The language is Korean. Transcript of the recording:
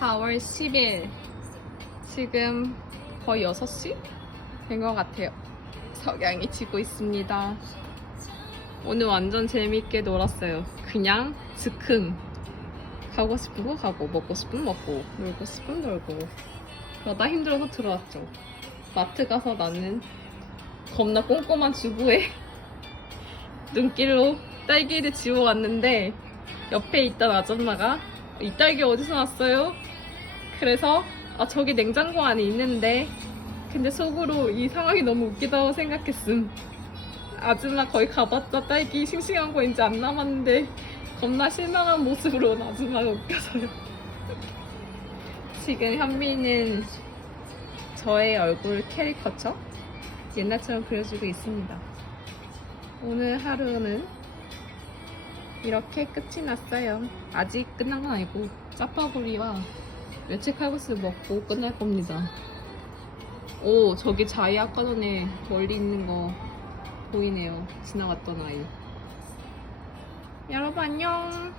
4월 10일 지금 거의 6시 된 것 같아요. 석양이 지고 있습니다. 오늘 완전 재밌게 놀았어요. 그냥 즉흥 가고 싶은 거 가고 먹고 싶은 거 먹고 놀고 싶은 거 놀고 그러다 힘들어서 들어왔죠. 마트 가서 나는 겁나 꼼꼼한 주부의 눈길로 딸기를 지워 왔는데 옆에 있던 아줌마가 이 딸기 어디서 났어요? 그래서 아 저기 냉장고 안에 있는데 근데 속으로 이 상황이 너무 웃기다고 생각했음. 아줌마 거의 가봤자 딸기 싱싱한 거 이제 안 남았는데 겁나 실망한 모습으로 온 아줌마가 웃겨서요. 지금 현미는 저의 얼굴 캐리커처? 옛날처럼 그려주고 있습니다. 오늘 하루는 이렇게 끝이 났어요. 아직 끝난 건 아니고 짜파구리와 멸치 칼국수 먹고 끝날 겁니다. 오 저기 자이 아까 전에 멀리 있는 거 보이네요. 지나갔던 아이. 여러분 안녕.